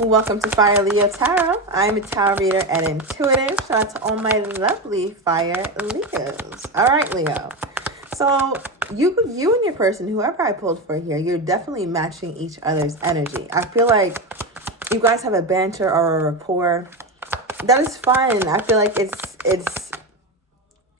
Welcome to Fire Leo Tarot. I'm a tarot reader and intuitive. Shout out to all my lovely Fire Leos. All right, Leo. So you and your person, whoever I pulled for here, you're definitely matching each other's energy. I feel like you guys have a banter or a rapport. That is fun. I feel like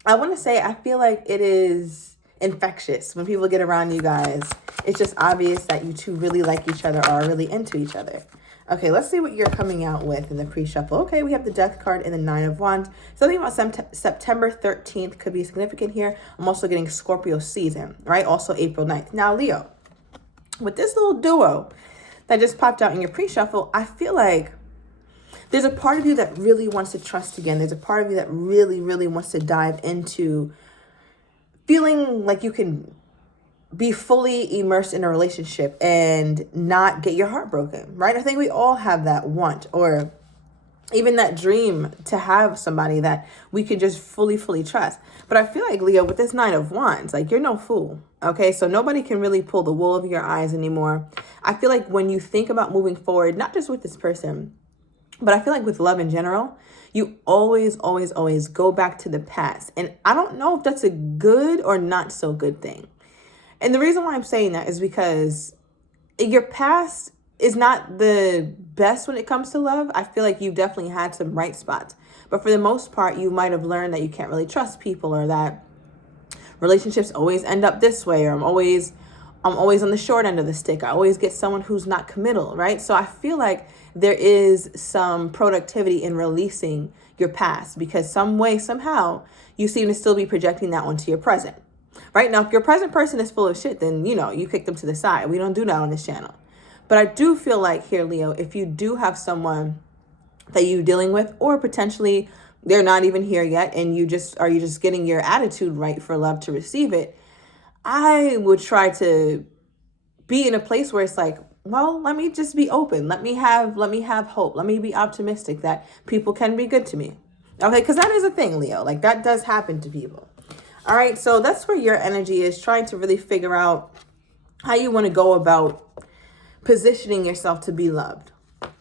I feel like it is infectious when people get around you guys. It's just obvious that you two really like each other or are really into each other. Okay, let's see what you're coming out with in the pre-shuffle. Okay, we have the Death card and the Nine of Wands. Something about September 13th could be significant here. I'm also getting Scorpio season, right? Also April 9th. Now, Leo, with this little duo that just popped out in your pre-shuffle, I feel like there's a part of you that really wants to trust again. There's a part of you that really, really wants to dive into feeling like you can be fully immersed in a relationship and not get your heart broken, right? I think we all have that want or even that dream to have somebody that we could just fully trust. But I feel like, Leo, with this Nine of Wands, like, you're no fool, okay? So nobody can really pull the wool over your eyes anymore. I feel like when you think about moving forward, not just with this person, but I feel like with love in general, you always go back to the past. And I don't know if that's a good or not so good thing. And the reason why I'm saying that is because your past is not the best when it comes to love. I feel like you've definitely had some bright spots. But for the most part, you might have learned that you can't really trust people, or that relationships always end up this way, or I'm always on the short end of the stick. I always get someone who's not committal, right? So I feel like there is some productivity in releasing your past, because some way, somehow, you seem to still be projecting that onto your present. Right now, if your present person is full of shit, then, you kick them to the side. We don't do that on this channel. But I do feel like here, Leo, if you do have someone that you're dealing with, or potentially they're not even here yet, and you're just getting your attitude right for love to receive it, I would try to be in a place where it's like, well, let me just be open. Let me have hope. Let me be optimistic that people can be good to me. Okay, because that is a thing, Leo. Like, that does happen to people. All right, so that's where your energy is, trying to really figure out how you want to go about positioning yourself to be loved.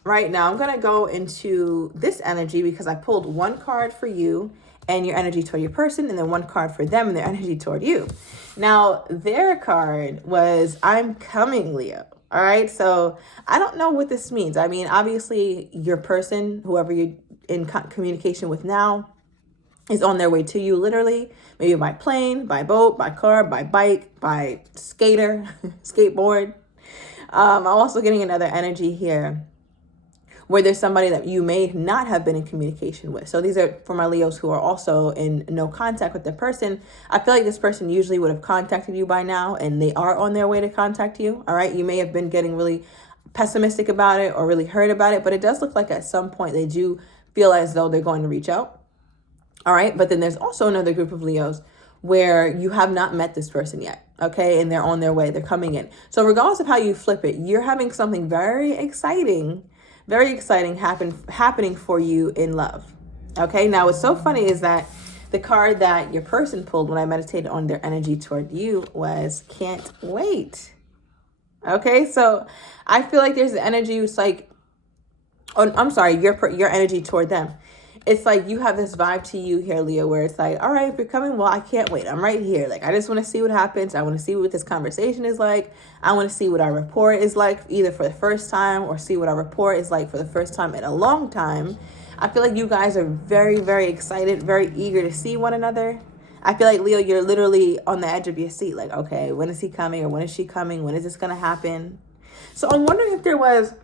Right now, I'm going to go into this energy because I pulled one card for you and your energy toward your person, and then one card for them and their energy toward you. Now, their card was, I'm coming, Leo. All right, so I don't know what this means. I mean, obviously, your person, whoever you're in communication with now, is on their way to you, literally, maybe by plane, by boat, by car, by bike, by skateboard. I'm also getting another energy here where there's somebody that you may not have been in communication with. So these are for my Leos who are also in no contact with the person. I feel like this person usually would have contacted you by now, and they are on their way to contact you. All right, you may have been getting really pessimistic about it or really hurt about it, but it does look like at some point they do feel as though they're going to reach out. All right, but then there's also another group of Leos where you have not met this person yet, okay? And they're on their way, they're coming in. So regardless of how you flip it, you're having something very exciting happening for you in love, okay? Now, what's so funny is that the card that your person pulled when I meditated on their energy toward you was can't wait, okay? So I feel like there's the energy, it's like, oh, I'm sorry, your energy toward them. It's like you have this vibe to you here, Leo, where it's like, all right, if you're coming, well, I can't wait. I'm right here. Like, I just want to see what happens. I want to see what this conversation is like. I want to see what our rapport is like, either for the first time, or see what our rapport is like for the first time in a long time. I feel like you guys are very, very excited, very eager to see one another. I feel like, Leo, you're literally on the edge of your seat. Like, okay, when is he coming, or when is she coming? When is this going to happen? So I'm wondering if there was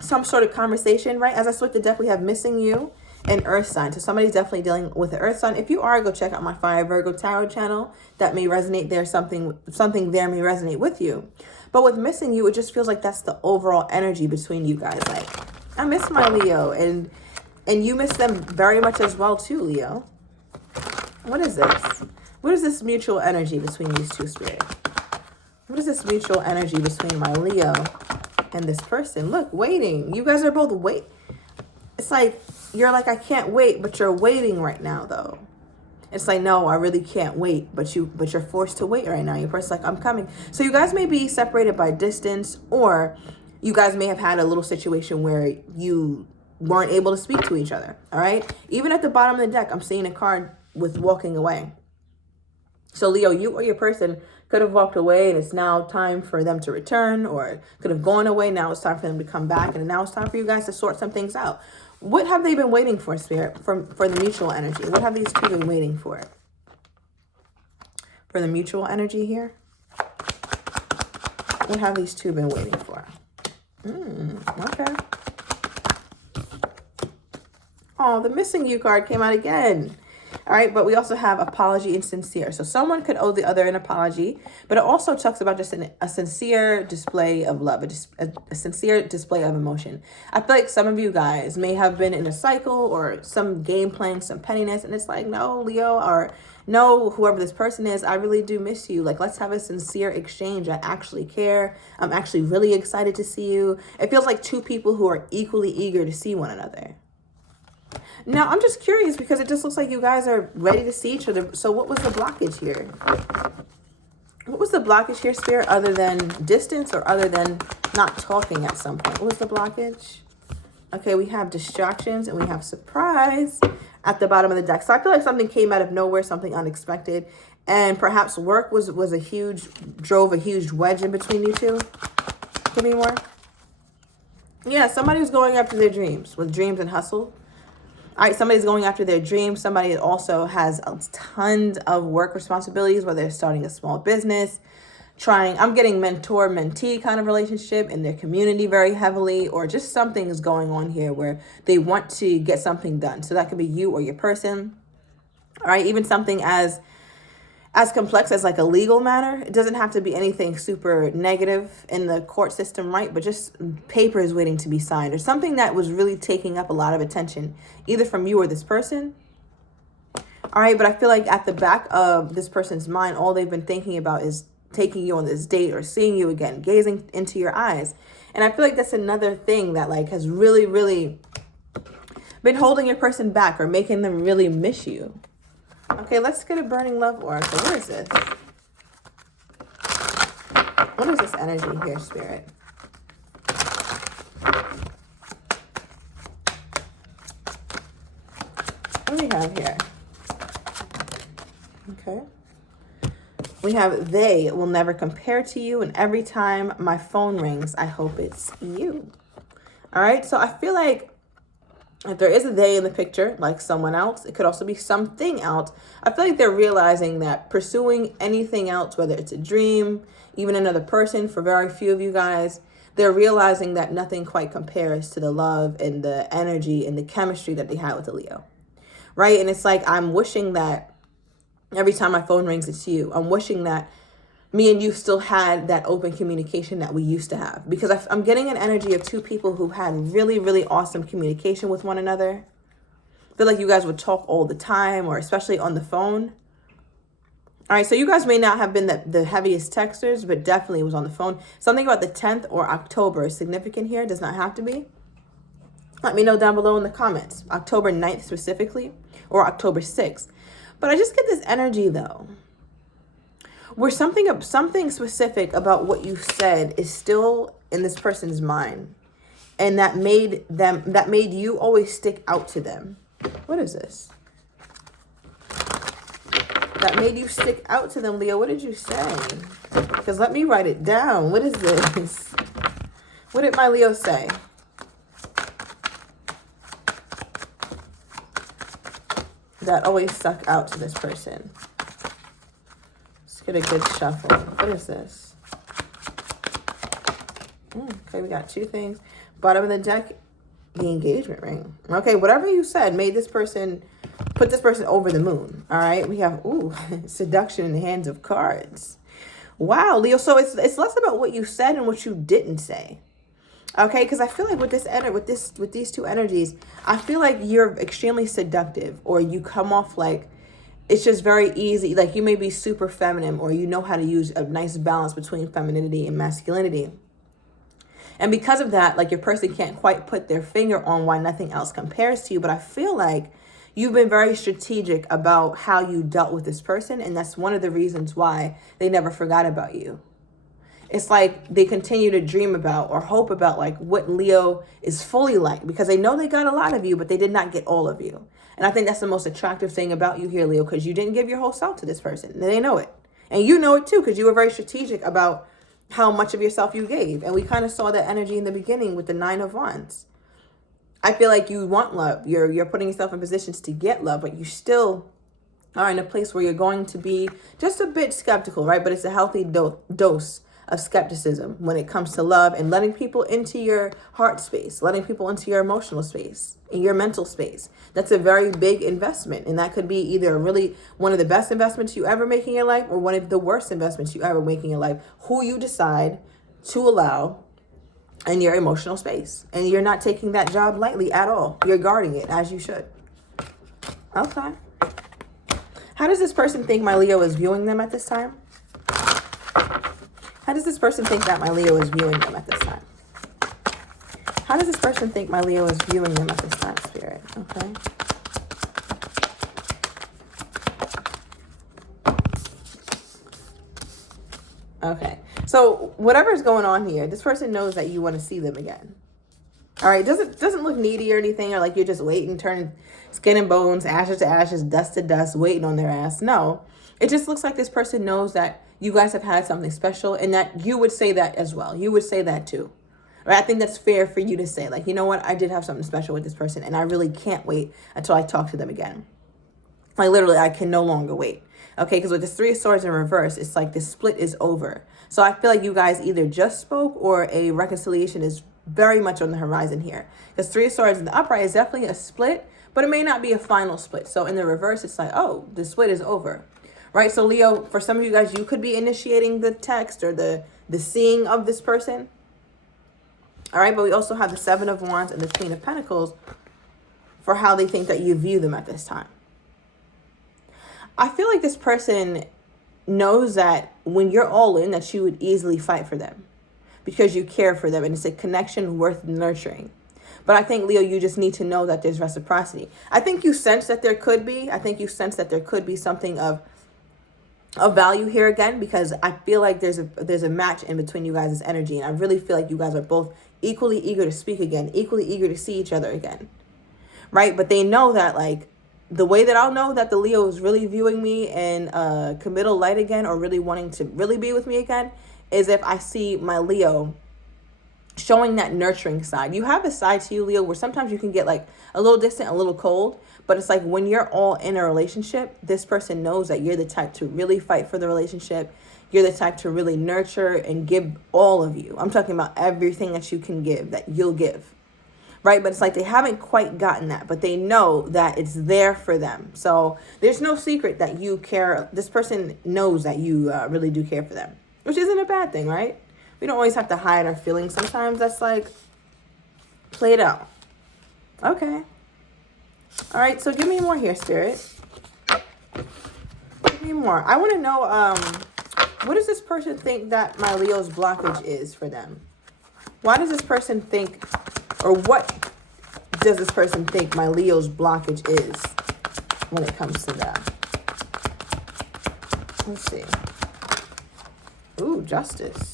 some sort of conversation, right? As I switch the deck, we have missing you and earth sign. So somebody's definitely dealing with the earth sign. If you are, go check out my Fire Virgo Tarot channel. That may resonate there. Something there may resonate with you. But with missing you, it just feels like that's the overall energy between you guys. Like, I miss my Leo, and you miss them very much as well too, Leo. What is this? What is this mutual energy between these two spirits? What is this mutual energy between my Leo and this person? Look, waiting. You guys are both waiting. It's like, you're like, I can't wait, but you're waiting right now, though. It's like, no, I really can't wait, but you're forced to wait right now. Your person's like, I'm coming. So you guys may be separated by distance, or you guys may have had a little situation where you weren't able to speak to each other, all right? Even at the bottom of the deck, I'm seeing a card with walking away. So Leo, you or your person could have walked away and it's now time for them to return, or could have gone away. Now it's time for them to come back, and now it's time for you guys to sort some things out. What have they been waiting for, Spirit, for the mutual energy? What have these two been waiting for? For the mutual energy here? What have these two been waiting for? Okay. Oh, the missing you card came out again. All right, but we also have apology and sincere. So someone could owe the other an apology, but it also talks about just a sincere display of love, a sincere display of emotion. I feel like some of you guys may have been in a cycle or some game playing some pettiness, and it's like, no, Leo, or no, whoever this person is, I really do miss you. Like, let's have a sincere exchange. I actually care. I'm actually really excited to see you. It feels like two people who are equally eager to see one another. Now, I'm just curious because it just looks like you guys are ready to see each other. So what was the blockage here? What was the blockage here, Spirit, other than distance or other than not talking at some point? What was the blockage? Okay, we have distractions and we have surprise at the bottom of the deck. So I feel like something came out of nowhere, something unexpected. And perhaps work drove a huge wedge in between you two. Give me more. Yeah, somebody was going after their dreams, with dreams and hustle. All right, somebody's going after their dreams. Somebody also has tons of work responsibilities, whether they're starting a small business, I'm getting mentor-mentee kind of relationship in their community very heavily, or just something is going on here where they want to get something done. So that could be you or your person. All right, even something as complex as like a legal matter. It doesn't have to be anything super negative in the court system, right? But just papers waiting to be signed, or something that was really taking up a lot of attention, either from you or this person. All right, but I feel like at the back of this person's mind, all they've been thinking about is taking you on this date or seeing you again, gazing into your eyes. And I feel like that's another thing that like has really, really been holding your person back or making them really miss you. Okay, let's get a burning love oracle. What is this? What is this energy here, Spirit? What do we have here? Okay. We have, they will never compare to you, and every time my phone rings, I hope it's you. All right, so I feel like if there is a they in the picture, like someone else, it could also be something else. I feel like they're realizing that pursuing anything else, whether it's a dream, even another person, for very few of you guys, they're realizing that nothing quite compares to the love and the energy and the chemistry that they had with a Leo, right? And it's like, I'm wishing that every time my phone rings, it's you. I'm wishing that me and you still had that open communication that we used to have, because I'm getting an energy of two people who had really, really awesome communication with one another. I feel like you guys would talk all the time, or especially on the phone. All right, so you guys may not have been the heaviest texters, but definitely was on the phone. Something about the 10th or October is significant here. It does not have to be. Let me know down below in the comments. October 9th specifically, or October 6th. But I just get this energy though, where something specific about what you said is still in this person's mind, and that made you always stick out to them. What is this? That made you stick out to them, Leo. What did you say? Because let me write it down. What is this? What did my Leo say? That always stuck out to this person. Let's get a good shuffle. What is this? Okay, we got two things. Bottom of the deck, the engagement ring. Okay, whatever you said put this person over the moon. All right, we have, seduction in the hands of cards. Wow, Leo. So it's less about what you said and what you didn't say. Okay, because I feel like with these two energies, I feel like you're extremely seductive, or you come off like it's just very easy. Like you may be super feminine, or you know how to use a nice balance between femininity and masculinity. And because of that, like your person can't quite put their finger on why nothing else compares to you. But I feel like you've been very strategic about how you dealt with this person. And that's one of the reasons why they never forgot about you. It's like they continue to dream about or hope about like what Leo is fully like, because they know they got a lot of you, but they did not get all of you. And I think that's the most attractive thing about you here, Leo, because you didn't give your whole self to this person. They know it. And you know it too, because you were very strategic about how much of yourself you gave. And we kind of saw that energy in the beginning with the 9 of Wands. I feel like you want love. You're putting yourself in positions to get love, but you still are in a place where you're going to be just a bit skeptical, right? But it's a healthy dose of skepticism when it comes to love and letting people into your heart space, letting people into your emotional space, in your mental space. That's a very big investment. And that could be either really one of the best investments you ever make in your life or one of the worst investments you ever make in your life, who you decide to allow in your emotional space. And you're not taking that job lightly at all. You're guarding it as you should. Okay. How does this person think my Leo is viewing them at this time? How does this person think that my Leo is viewing them at this time? How does this person think my Leo is viewing them at this time, Spirit? Okay. Okay. So whatever's going on here, this person knows that you want to see them again. All right. Doesn't look needy or anything, or like you're just waiting, turning skin and bones, ashes to ashes, dust to dust, waiting on their ass. No. It just looks like this person knows that you guys have had something special and that you would say that as well. You would say that too. Right? I think that's fair for you to say, like, you know what? I did have something special with this person and I really can't wait until I talk to them again. Like literally, I can no longer wait. Okay, because with the 3 of Swords in reverse, it's like the split is over. So I feel like you guys either just spoke or a reconciliation is very much on the horizon here. Because 3 of Swords in the upright is definitely a split, but it may not be a final split. So in the reverse, it's like, oh, the split is over. Right? So Leo, for some of you guys, you could be initiating the text or the seeing of this person. All right, but we also have the 7 of Wands and the Queen of Pentacles for how they think that you view them at this time. I feel like this person knows that when you're all in, that you would easily fight for them because you care for them and it's a connection worth nurturing. But I think, Leo, you just need to know that there's reciprocity. I think you sense that there could be. I think you sense that there could be something of value here again, because I feel like there's a match in between you guys' energy. And I really feel like you guys are both equally eager to speak again, equally eager to see each other again. Right? But they know that, like, the way that I'll know that the Leo is really viewing me in committal light again, or really wanting to really be with me again, is if I see my Leo showing that nurturing side. You have a side to you, Leo, where sometimes you can get like a little distant, a little cold, but it's like when you're all in a relationship, this person knows that you're the type to really fight for the relationship. You're the type to really nurture and give all of you. I'm talking about everything that you can give, that you'll give. Right? But it's like they haven't quite gotten that, but they know that it's there for them. So there's no secret that you care. This person knows that you really do care for them, which isn't a bad thing, right? We don't always have to hide our feelings. Sometimes that's like, play it out. Okay. All right. So give me more here, Spirit. Give me more. I want to know, what does this person think that my Leo's blockage is for them? Why does this person think, or what does this person think my Leo's blockage is when it comes to that? Let's see. Ooh, Justice.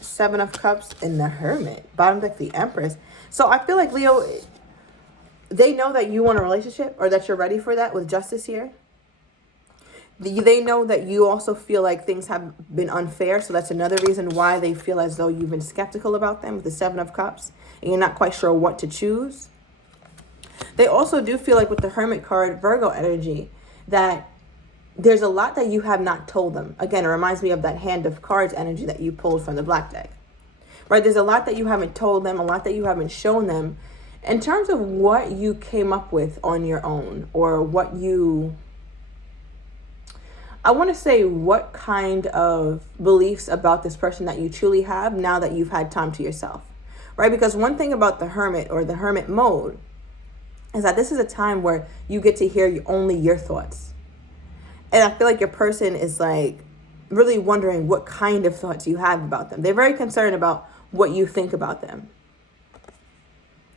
7 of Cups and the Hermit. Bottom deck, the Empress. So I feel like, Leo, they know that you want a relationship, or that you're ready for that with Justice here. They know that you also feel like things have been unfair. So that's another reason why they feel as though you've been skeptical about them with the 7 of Cups. And you're not quite sure what to choose. They also do feel like with the Hermit card, Virgo energy, that there's a lot that you have not told them. Again, it reminds me of that Hand of Cards energy that you pulled from the Black deck. Right? There's a lot that you haven't told them, a lot that you haven't shown them in terms of what you came up with on your own, or what you... I want to say what kind of beliefs about this person that you truly have now that you've had time to yourself, right? Because one thing about the Hermit, or the Hermit mode, is that this is a time where you get to hear only your thoughts. And I feel like your person is like really wondering what kind of thoughts you have about them. They're very concerned about what you think about them.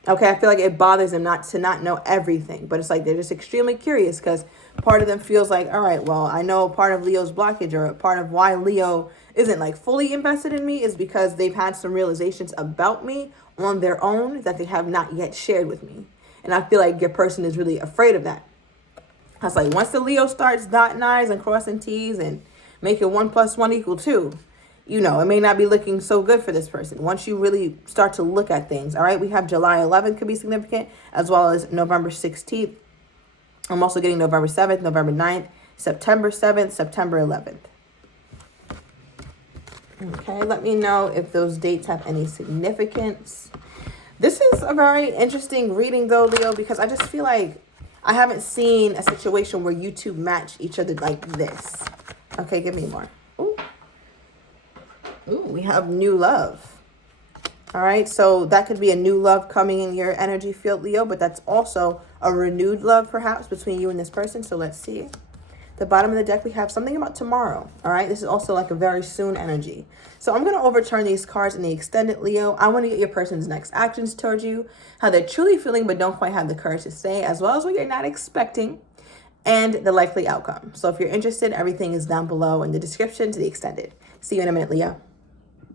Okay, I feel like it bothers them not to not know everything, but it's like they're just extremely curious because part of them feels like, all right, well, I know part of Leo's blockage or part of why Leo isn't like fully invested in me is because they've had some realizations about me on their own that they have not yet shared with me. And I feel like your person is really afraid of that. I was like, once the Leo starts dotting I's and crossing T's and making 1 + 1 = 2, you know, it may not be looking so good for this person. Once you really start to look at things, all right, we have July 11th could be significant, as well as November 16th. I'm also getting November 7th, November 9th, September 7th, September 11th. Okay, let me know if those dates have any significance. This is a very interesting reading, though, Leo, because I just feel like I haven't seen a situation where you two match each other like this. Okay, give me more. Ooh. Ooh, we have new love. All right, so that could be a new love coming in your energy field, Leo, but that's also a renewed love, perhaps, between you and this person. So let's see. The bottom of the deck, we have something about tomorrow. All right, this is also like a very soon energy. So I'm going to overturn these cards in the extended, Leo. I want to get your person's next actions towards you, how they're truly feeling but don't quite have the courage to say, as well as what you're not expecting, and the likely outcome. So if you're interested, everything is down below in the description to the extended. See you in a minute, Leo.